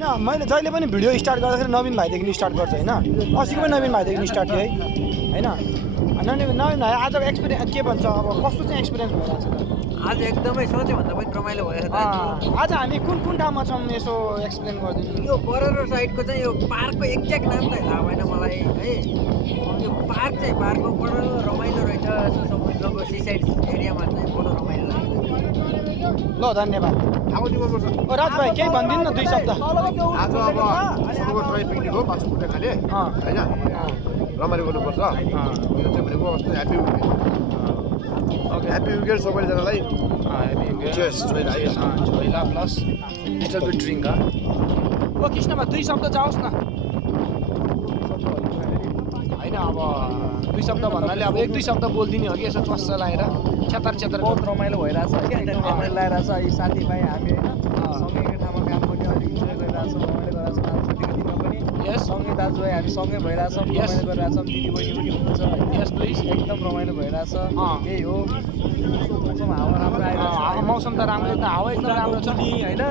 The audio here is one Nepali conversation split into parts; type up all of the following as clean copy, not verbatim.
होइन मैले जहिले पनि भिडियो स्टार्ट गर्दाखेरि नवीन भाइदेखि स्टार्ट गर्छु होइन अस्तिको पनि नवीन भाइदेखि स्टार्ट थियो है होइन नवीन भाइ आजको एक्सपिरियन्स के भन्छ अब कस्तो चाहिँ एक्सपिरियन्स भइरहेको छ त आज एकदमै सोचेभन्दा पनि रमाइलो भयो आज हामी कुन ठाउँमा छौँ यसो एक्सप्लेन गरिदिनु यो बररो साइडको चाहिँ यो पार्कको एक्ज्याक्ट नाम त थाहा भएन मलाई है यो पार्क चाहिँ पार्कको बडो रमाइलो रहेछ यसो समुद्रको सिसाइड एरियामा चाहिँ बडो रमाइलो लाग्छ ल धन्यवाद राज भाइ केही भनिदिनु न 2 शब्द आज अब सबैको ट्राई पिकनिक हो मासु खुट्टा खाले होइन रमाइलो गर्नुपर्छ यो चाहिँ भनेको कस्तो ह्याप्पी विकेन्ड ह्याप्पी विकेन्ड सबैजनालाई झोइला प्लस लिटल बिट ड्रिङ्क ओ कृष्णमा 2 शब्द जाओस् न होइन अब 2 शब्द भन्नाले अब 1-2 शब्द बोलिदिने हो कि यसो चस्स लगाएर छेतर बहुत रमाइलो भइरहेछ क्या एकदम रमाइलो लगाइरहेछ यी साथीभाइ हामी होइन सँगै एकै ठाउँमा काम पनि अलिक इन्जोय गरिरहेछौँ रमाइलो गरिरहेछौँ अब छुट्टीको दिनमा पनि यस सँगै दाजुभाइ हामी सँगै भइरहेछौँ रमाइलो गरिरहेछौँ दिदीबहिनी पनि हुनुहुन्छ यस प्लिज एकदम रमाइलो भइरहेछ यही हो मौसम हावा राम्रो आइरहेछ मौसम त राम्रो त हावा एकदम राम्रो छ होइन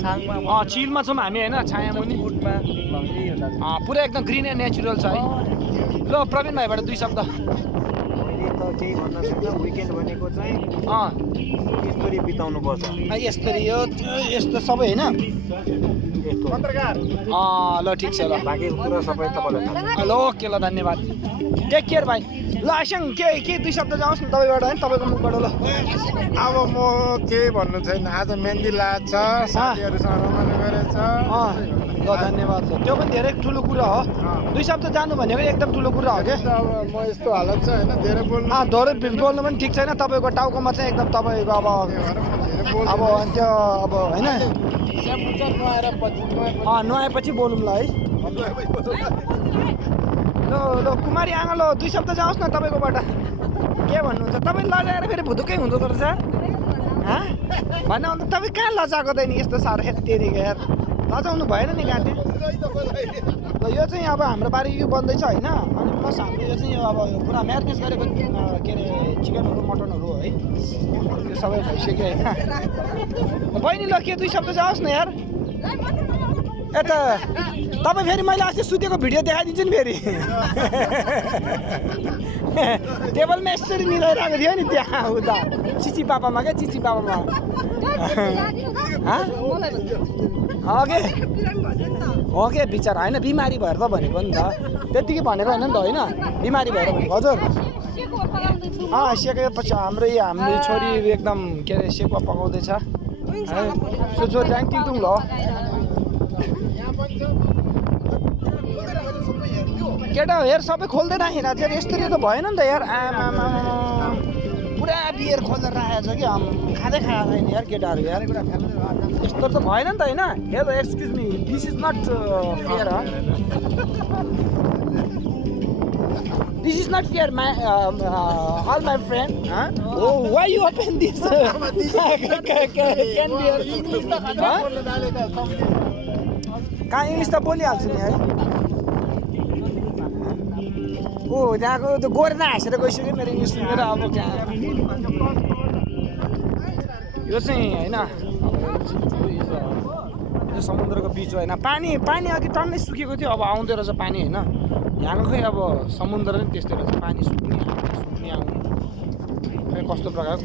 छाङमा चिलमा छौँ हामी होइन छाया मुनि बुटमा यही हो पुरा एकदम ग्रिन एन्ड नेचुरल छ है ल प्रवीण भाइबाट 2 शब्द मैले त केही भन्न सक्दिनँ विकेन्ड भनेको चाहिँ यसरी बिताउनुपर्छ यस्तो सबै होइन ल ठिक छ ल बाँकीको कुरा सबै तपाईँलाई थाहा ल ओके ल धन्यवाद टेक केयर भाइ ल आइसङ के 2 शब्द जाओस् न तपाईँबाट होइन तपाईँको मुखबाट ल अब म केही भन्नु छैन आज मेहन्दी लाग्छ साथीहरूसँग रमाइलो गरेछ ल धन्यवाद ल त्यो पनि धेरै ठुलो कुरा हो 2 शब्द जानु भनेको एकदम ठुलो कुरा हो क्या अब म यस्तो हालत छ होइन धेरै बोल्नु धेरै बोल्नु पनि ठिक छैन तपाईँको टाउकोमा चाहिँ एकदम तपाईँको अब त्यो अब होइन नुहाएपछि बोलौँ ल है ल कुमारी आमा ल 2 शब्द जाओस् न तपाईँकोबाट के भन्नुहुन्छ तपाईँ लजाएर फेरि भुतुकै हुँदो रहेछ भन्नु अन्त तपाईँ कहाँ लजाएको त नि यस्तो साह्रो हेत्तेरिको यार लजाउनु भएन नि गाँथे ल यो चाहिँ अब हाम्रो बारी यो बन्दैछ होइन अनि प्लस हाम्रो यो चाहिँ अब पुरा म्यारिनेट गरेको के अरे चिकनहरू मटनहरू है त्यो सबै भइसक्यो होइन बहिनी ल के 2 शब्द जाओस् न यार यता तपाईँ फेरि मैले अस्ति सुतेको भिडियो देखाइदिन्छु नि फेरि टेबलमा यसरी मिलाइरहेको थियो नि त्यहाँ उता चिची पापामा क्या चिची पापामा ओके बिचरा होइन बिमारी भएर त भनेको नि त त्यतिकै भनेको होइन नि त होइन बिमारी भएर भनेको हजुर सेकेपछि हाम्रो छोरी एकदम के अरे सेकुवा पकाउँदैछ छोरी जान्छ तिर्तुङ ल केटा हेर सबै खोल्दै राखिरहेको छ यसरी त भएन नि त यार आमा पुरा बियर खोलेर राखेको छ कि खाँदै खाएको छैन यार केटाहरू यार यस्तो त भएन नि त होइन hello excuse me this is not fair this is not fair my all my friend why you open this can beer कहाँ इङ्ग्लिस त बोलिहाल्छु नि है त्यहाँको त्यो गोरेर हाँसेर गइसक्यो मेरो इङ्ग्लिस सुनेर अब त्यहाँ यो चाहिँ होइन यो समुद्रको बिच होइन पानी अघि टन्नै सुकेको थियो अब आउँदो रहेछ पानी होइन यहाँको खै अब समुद्र नै त्यस्तै रहेछ पानी सुक्ने आउने खै कस्तो प्रकार